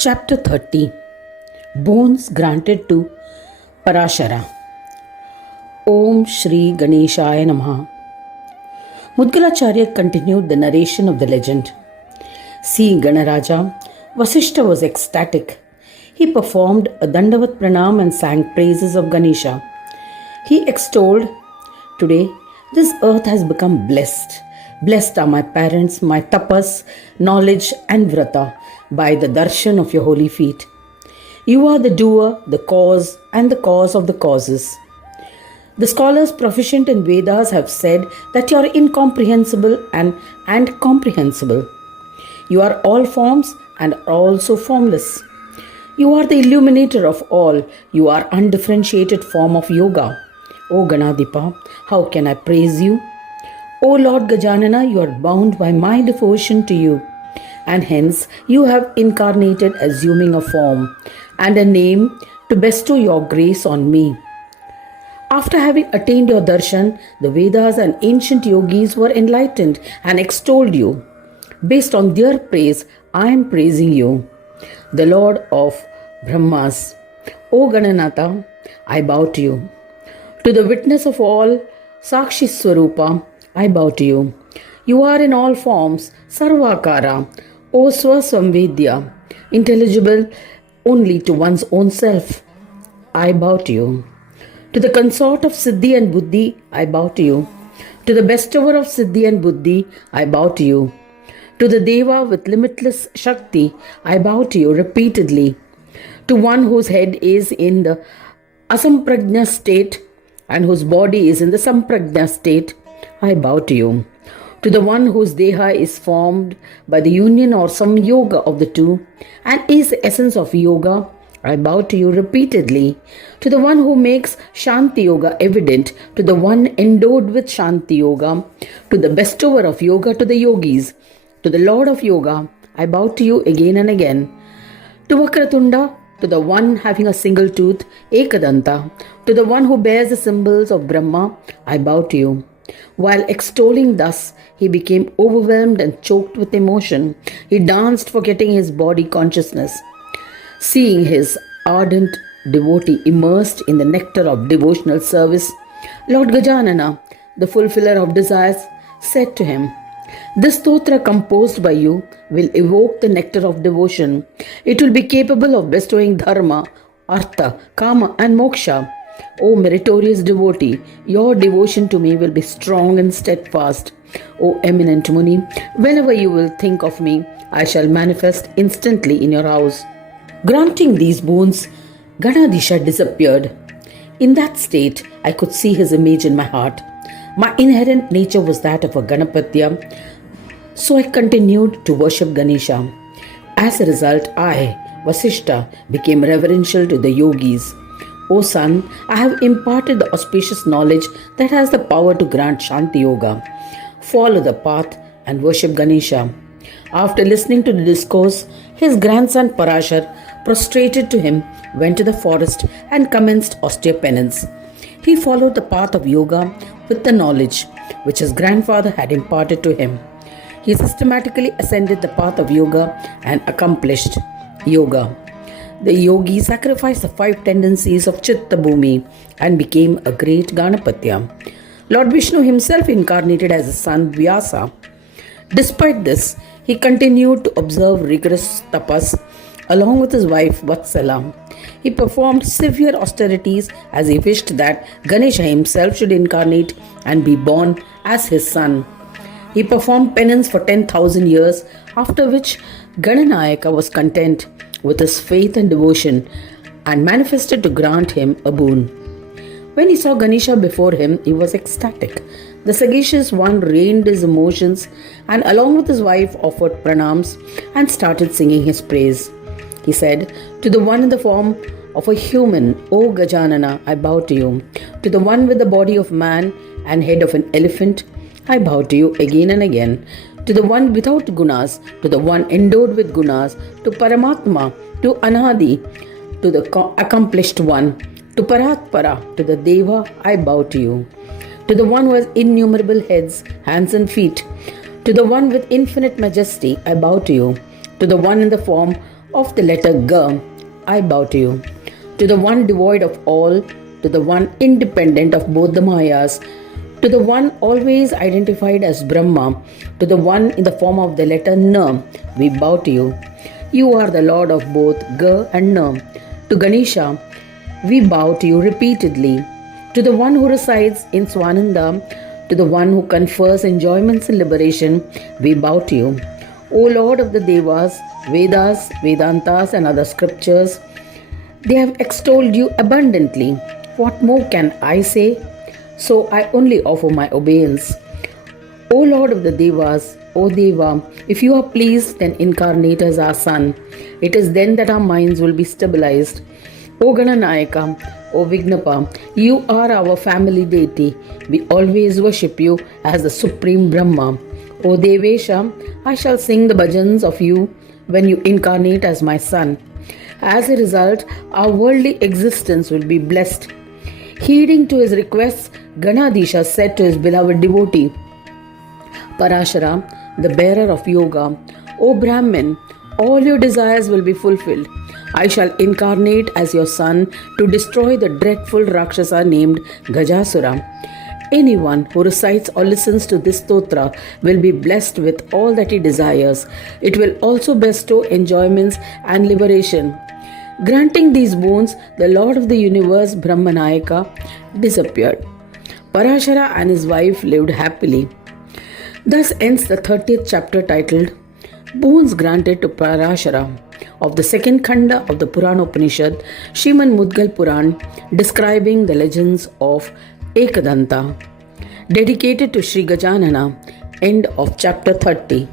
Chapter 30. Boons granted to Parashara. Om Shri Ganeshaya Namaha. Mudgalacharya continued the narration of the legend. Seeing Ganaraja, Vasishta was ecstatic. He performed a Dandavat Pranam and sang praises of Ganesha. He extolled, "Today, this earth has become blessed. Blessed are my parents, my tapas, knowledge and vrata by the darshan of your holy feet. You are the doer, the cause, and the cause of the causes. The scholars proficient in Vedas have said that you are incomprehensible and comprehensible. You are all forms and also formless. You are the illuminator of all. You are undifferentiated form of yoga. O Ganadipa, how can I praise you? O Lord Gajanana, you are bound by my devotion to you, and hence you have incarnated assuming a form and a name to bestow your grace on me. After having attained your darshan, the Vedas and ancient yogis were enlightened and extolled you. Based on their praise, I am praising you, the Lord of Brahmas. O Gananatha, I bow to you. To the witness of all, Sakshi Swarupa, I bow to you. You are in all forms, Sarvakara, O Swasambhidya, intelligible only to one's own self. I bow to you. To the consort of Siddhi and Buddhi, I bow to you. To the bestower of Siddhi and Buddhi, I bow to you. To the Deva with limitless Shakti, I bow to you repeatedly. To one whose head is in the Asamprajna state and whose body is in the Samprajna state, I bow to you. To the one whose deha is formed by the union or some yoga of the two and is the essence of yoga, I bow to you repeatedly. To the one who makes Shanti Yoga evident, to the one endowed with Shanti Yoga, to the bestower of yoga, to the yogis, to the Lord of Yoga, I bow to you again and again. To Vakratunda, to the one having a single tooth, Ekadanta, to the one who bears the symbols of Brahma, I bow to you. While extolling thus, he became overwhelmed and choked with emotion. He danced, forgetting his body consciousness. Seeing his ardent devotee immersed in the nectar of devotional service, Lord Gajanana, the fulfiller of desires, said to him, "This stotra composed by you will evoke the nectar of devotion. It will be capable of bestowing dharma, artha, kama and moksha. O meritorious devotee, your devotion to me will be strong and steadfast. O eminent Muni, whenever you will think of me, I shall manifest instantly in your house." Granting these boons, Ganadisha disappeared. In that state, I could see his image in my heart. My inherent nature was that of a Ganapatya, so I continued to worship Ganesha. As a result, I, Vasishta, became reverential to the yogis. O son, I have imparted the auspicious knowledge that has the power to grant Shanti Yoga. Follow the path and worship Ganesha. After listening to the discourse, his grandson Parashar, prostrated to him, went to the forest and commenced austere penance. He followed the path of yoga with the knowledge which his grandfather had imparted to him. He systematically ascended the path of yoga and accomplished yoga. The yogi sacrificed the 5 tendencies of Chitta Bhumi and became a great Ganapatya. Lord Vishnu himself incarnated as his son Vyasa. Despite this, he continued to observe rigorous tapas along with his wife Vatsala. He performed severe austerities as he wished that Ganesha himself should incarnate and be born as his son. He performed penance for 10,000 years, after which Gananayaka was content with his faith and devotion and manifested to grant him a boon. When he saw Ganesha before him, he was ecstatic. The sagacious one reined his emotions and along with his wife offered pranams and started singing his praise. He said, "To the one in the form of a human, O Gajanana, I bow to you. To the one with the body of man and head of an elephant, I bow to you again and again. To the one without gunas, to the one endowed with gunas, to Paramatma, to Anadi, to the accomplished one, to Paratpara, to the Deva, I bow to you. To the one who has innumerable heads, hands and feet, to the one with infinite majesty, I bow to you. To the one in the form of the letter G, I bow to you. To the one devoid of all, to the one independent of both the Mayas, to the one always identified as Brahma, to the one in the form of the letter N, we bow to you. You are the Lord of both G and N. To Ganesha, we bow to you repeatedly. To the one who resides in Swananda, to the one who confers enjoyments and liberation, we bow to you. O Lord of the Devas, Vedas, Vedantas, and other scriptures, they have extolled you abundantly. What more can I say? So I only offer my obeisance. O Lord of the Devas, O Deva, if you are pleased, then incarnate as our son. It is then that our minds will be stabilized. O Gananayaka, O Vignapa, you are our family deity. We always worship you as the supreme Brahma. O Devesha, I shall sing the bhajans of you when you incarnate as my son. As a result, our worldly existence will be blessed. Heeding to his requests, Ganadisha said to his beloved devotee, Parashara, the bearer of yoga, O Brahmin, all your desires will be fulfilled. I shall incarnate as your son to destroy the dreadful Rakshasa named Gajasura. Anyone who recites or listens to this stotra will be blessed with all that he desires. It will also bestow enjoyments and liberation. Granting these boons, the Lord of the universe, Brahmanayaka, disappeared. Parashara and his wife lived happily. Thus ends the 30th chapter titled Boons Granted to Parashara of the second Khanda of the Purana Upanishad, Srimad Mudgal Puran, describing the legends of Ekadanta. Dedicated to Sri Gajanana. End of chapter 30.